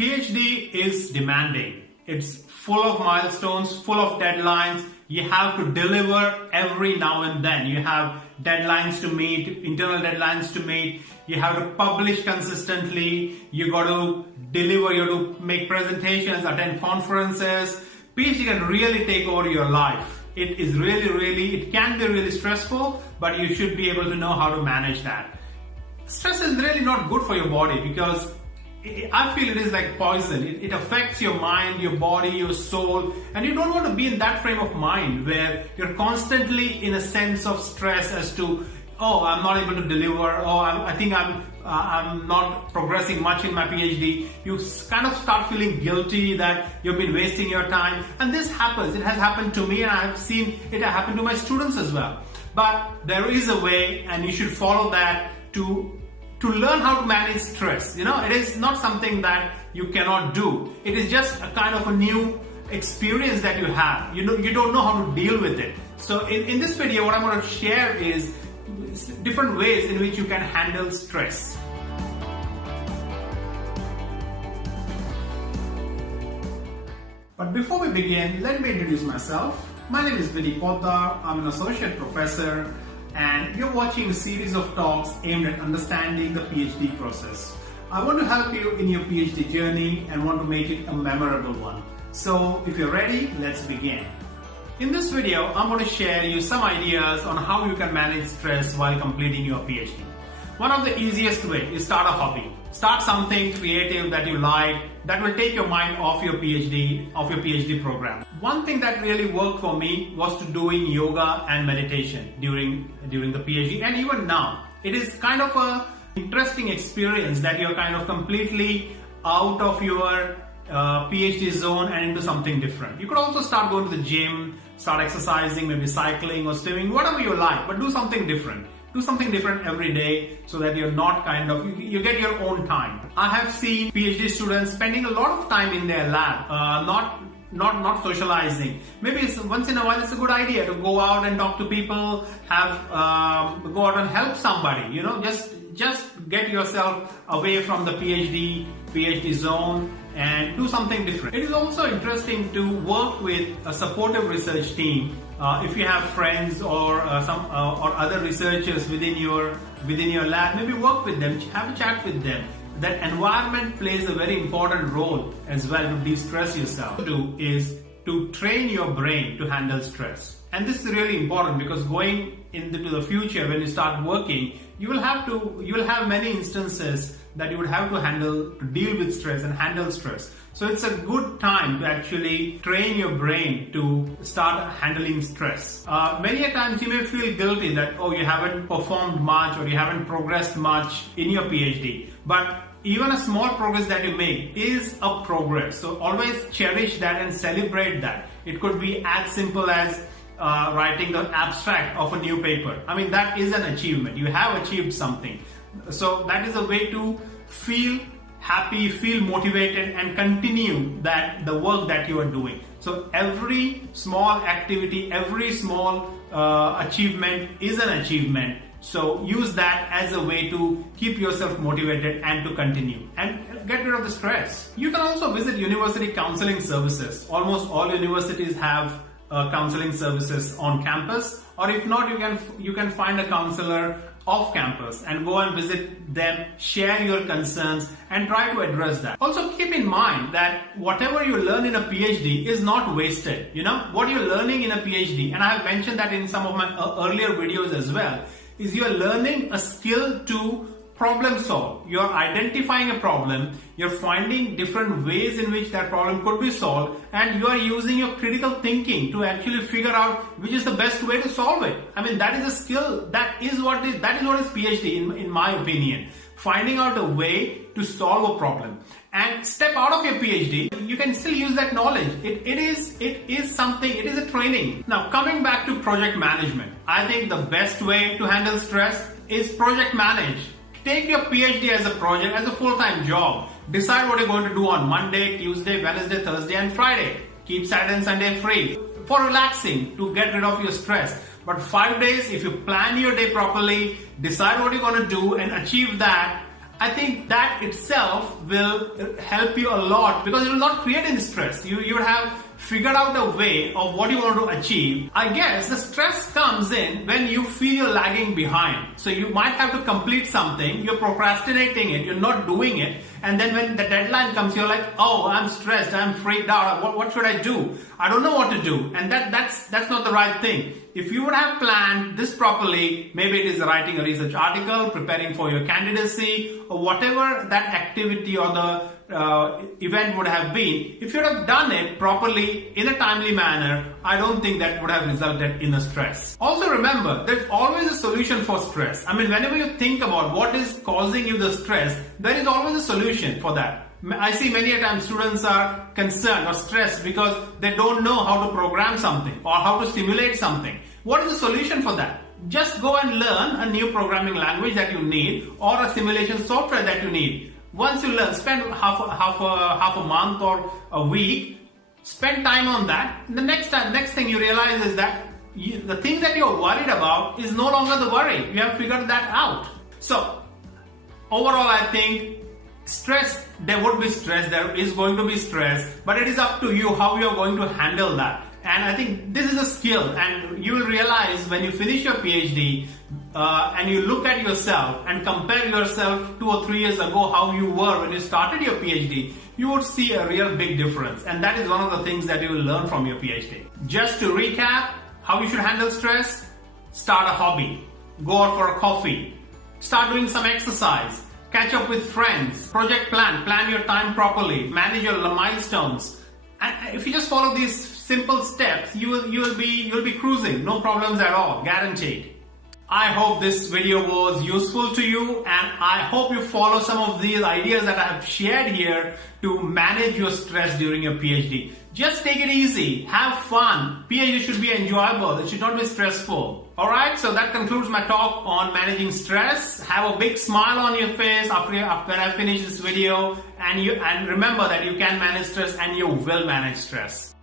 PhD is demanding. It's full of milestones, full of deadlines. You have to deliver every now and then. You have deadlines to meet, internal deadlines to meet. You have to publish consistently. You got to deliver, you have to make presentations, attend conferences. PhD can really take over your life. It can be really stressful, but you should be able to know how to manage that. Stress is really not good for your body because I feel it is like poison. It affects your mind, your body, your soul, and you don't want to be in that frame of mind where you're constantly in a sense of stress as to, oh, I'm not able to deliver, oh, I think I'm not progressing much in my PhD. You kind of start feeling guilty that you've been wasting your time, and this happens. It has happened to me, and I've seen it happen to my students as well. But there is a way, and you should follow that to learn how to manage stress. It is not something that you cannot do. It is just a kind of a new experience that you have. You don't know how to deal with it. So in this video, what I'm going to share is different ways in which you can handle stress. But before we begin, let me introduce myself. My name is Vidy Potdar. I'm an associate professor, and you're watching a series of talks aimed at understanding the PhD process. I want to help you in your PhD journey and want to make it a memorable one. So if you're ready, let's begin. In this video, I'm going to share you some ideas on how you can manage stress while completing your PhD. One of the easiest ways is start a hobby. Start something creative that you like that will take your mind off your PhD program. One thing that really worked for me was to doing yoga and meditation during the PhD, and even now. It is kind of a interesting experience that you're kind of completely out of your PhD zone and into something different. You could also start going to the gym, start exercising, maybe cycling or swimming, whatever you like, but do something different. Do something different every day so that you're not you get your own time. I have seen PhD students spending a lot of time in their lab, not socializing. Maybe once in a while it's a good idea to go out and talk to people, go out and help somebody, just get yourself away from the PhD zone and do something different. It is also interesting to work with a supportive research team. If you have friends or or other researchers within your lab, maybe work with them, have a chat with them. That environment plays a very important role as well to de-stress yourself. What to do is to train your brain to handle stress. And this is really important because going into the future, when you start working, you will have many instances that you would have to deal with stress and handle stress. So it's a good time to actually train your brain to start handling stress. Many a times you may feel guilty that, oh, you haven't performed much or you haven't progressed much in your PhD. But even a small progress that you make is a progress. So always cherish that and celebrate that. It could be as simple as writing the abstract of a new paper. I mean, that is an achievement. You have achieved something. So that is a way to feel happy, feel motivated, and continue the work that you are doing. So every small activity, every small achievement is an achievement. So use that as a way to keep yourself motivated and to continue and get rid of the stress. You can also visit university counseling services. Almost all universities have counseling services on campus, or if not, you can find a counselor off campus and go and visit them, share your concerns and try to address that. Also keep in mind that whatever you learn in a PhD is not wasted. What you're learning in a PhD, and I have mentioned that in some of my earlier videos as well, is you're learning a skill to problem solve. You're identifying a problem, you're finding different ways in which that problem could be solved, and you are using your critical thinking to actually figure out which is the best way to solve it. I mean, that is a skill. That is what is PhD in my opinion. Finding out a way to solve a problem. And step out of your PhD, you can still use that knowledge. It is something, it is a training. Now coming back to project management, I think the best way to handle stress is project manage. Take your PhD as a project, as a full-time job. Decide what you're going to do on Monday, Tuesday, Wednesday, Thursday and Friday. Keep Saturday and Sunday free for relaxing, to get rid of your stress. But 5 days, if you plan your day properly, decide what you're going to do and achieve that, I think that itself will help you a lot because it will not create any stress. You will have figured out a way of what you want to achieve. I guess the stress comes in when you feel you're lagging behind. So you might have to complete something, you're procrastinating it, you're not doing it, and then when the deadline comes, you're like, oh, I'm stressed, I'm freaked out, what should I do? I don't know what to do. And that's not the right thing. If you would have planned this properly, maybe it is writing a research article, preparing for your candidacy, or whatever that activity or the event would have been, if you would have done it properly in a timely manner, I don't think that would have resulted in a stress. Also remember, there's always a solution for stress. I mean, whenever you think about what is causing you the stress, there is always a solution for that. I see many a time students are concerned or stressed because they don't know how to program something or how to simulate something. What is the solution for that? Just go and learn a new programming language that you need or a simulation software that you need. Once you learn, spend half a month or a week, spend time on that. The next thing you realize is that the thing that you're worried about is no longer the worry. You have figured that out. So overall, I think stress, there would be stress, there is going to be stress, but it is up to you how you're going to handle that. And I think this is a skill, and you will realize when you finish your PhD and you look at yourself and compare yourself 2 or 3 years ago how you were when you started your PhD, you would see a real big difference. And that is one of the things that you will learn from your PhD. Just to recap how you should handle stress: start a hobby, go out for a coffee, start doing some exercise, catch up with friends, project plan your time properly, manage your milestones. And if you just follow these simple steps, you'll be cruising, no problems at all, guaranteed. I hope this video was useful to you, and I hope you follow some of these ideas that I have shared here to manage your stress during your PhD. Just take it easy, have fun. PhD should be enjoyable, it should not be stressful. Alright, so that concludes my talk on managing stress. Have a big smile on your face after when I finish this video, and remember that you can manage stress and you will manage stress.